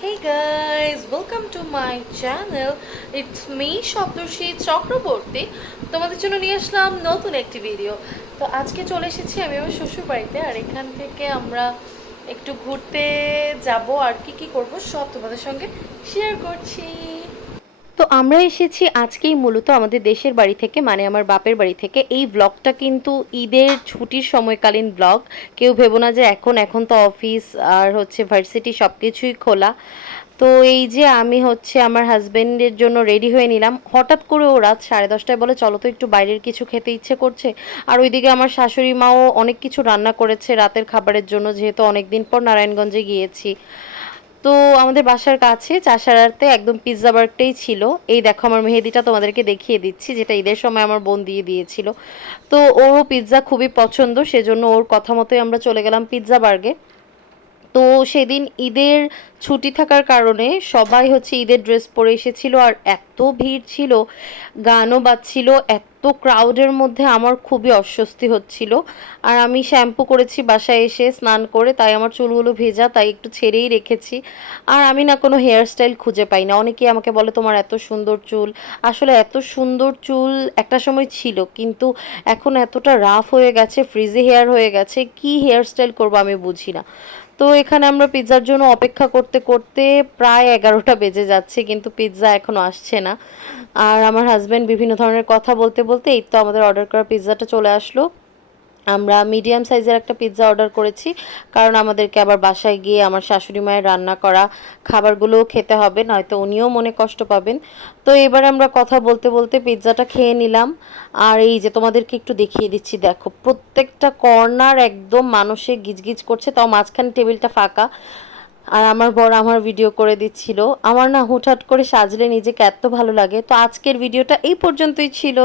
Hey guys, welcome to my channel. It's me সপ্তর্ষি চক্রবর্তী তোমাদের জন্য নিয়ে আসলাম নতুন একটি ভিডিও তো আজকে চলে এসেছি আমি আমার শ্বশুর বাড়িতে আর এখান থেকে আমরা একটু ঘুরতে যাব আর কি কি করব সব তোমাদের সঙ্গে শেয়ার করছি। তো আমরা এসেছি আজকেই মূলত আমাদের দেশের বাড়ি থেকে মানে আমার বাপের বাড়ি থেকে। এই ব্লগটা কিন্তু ঈদের ছুটির সময়কালীন ব্লগ কেউ ভেবো না যে এখন এখন তো অফিস আর হচ্ছে ভার্সিটি সব কিছুই খোলা। তো এই যে আমি হচ্ছে আমার হাজব্যান্ডের জন্য রেডি হয়ে নিলাম। হঠাৎ করে ও রাত সাড়ে দশটায় বলে, চলো তো একটু বাইরের কিছু খেতে ইচ্ছে করছে। আর ওইদিকে আমার শাশুড়ি মাও অনেক কিছু রান্না করেছে রাতের খাবারের জন্য, যেহেতু অনেক দিন পর নারায়ণগঞ্জে গিয়েছি। তো আমাদের বাসার কাছে চাষারাতে একদম পিৎজা বার্গটাই ছিল। এই দেখো আমার মেহেদিটা তোমাদেরকে দেখিয়ে দিচ্ছি, যেটা ঈদের সময় আমার বোন দিয়ে দিয়েছিল। তো ওরও পিৎজা খুবই পছন্দ, সেজন্য ওর কথা মতোই আমরা চলে গেলাম পিৎজা বার্গে তো সেদিন ঈদের ছুটি থাকার কারণে সবাই হচ্ছে ঈদের ড্রেস পরে এসেছিল, আর এত ভিড় ছিল, গানও বাজছিল, এত ক্রাউডের মধ্যে আমার খুবই অস্বস্তি হচ্ছিল। আর আমি শ্যাম্পু করেছি বাসায় এসে, স্নান করে, তাই আমার চুলগুলো ভেজা, তাই একটু ছেড়েই রেখেছি। আর আমি না কোনো হেয়ার স্টাইল খুঁজে পাই না। অনেকেই আমাকে বলে, তোমার এত সুন্দর চুল। আসলে এত সুন্দর চুল একটা সময় ছিল, কিন্তু এখন এতটা রাফ হয়ে গেছে ফ্রিজি হেয়ার হয়ে গেছে, কি হেয়ার স্টাইল করব আমি বুঝি না। তো এখানে আমরা পিৎজার জন্য অপেক্ষা করতে করতে প্রায় এগারোটা বেজে যাচ্ছে, কিন্তু পিৎজা এখনও আসছে না। আর আমার হাজব্যান্ড বিভিন্ন ধরনের কথা বলতে বলতে এই তো আমাদের অর্ডার করা পিৎজাটা চলে আসলো। আমরা মিডিয়াম সাইজের একটা পিৎজা অর্ডার করেছি, কারণ আমাদেরকে আবার বাসায় গিয়ে আমার শাশুড়ি মায়ের রান্না করা খাবারগুলোও খেতে হবে, নয়তো উনিও মনে কষ্ট পাবেন। তো এবার আমরা কথা বলতে বলতে পিৎজাটা খেয়ে নিলাম। আর এই যে তোমাদেরকে একটু দেখিয়ে দিচ্ছি, দেখো, প্রত্যেকটা কর্নার একদম মানুষে গিজগিজ করছে, তাও মাঝখানে টেবিলটা ফাঁকা। আর আমার বর আমার ভিডিও করে দিচ্ছিল। আমার না হুটহাট করে সাজলে নিজেকে এত ভালো লাগে। তো আজকের ভিডিওটা এই পর্যন্তই ছিল।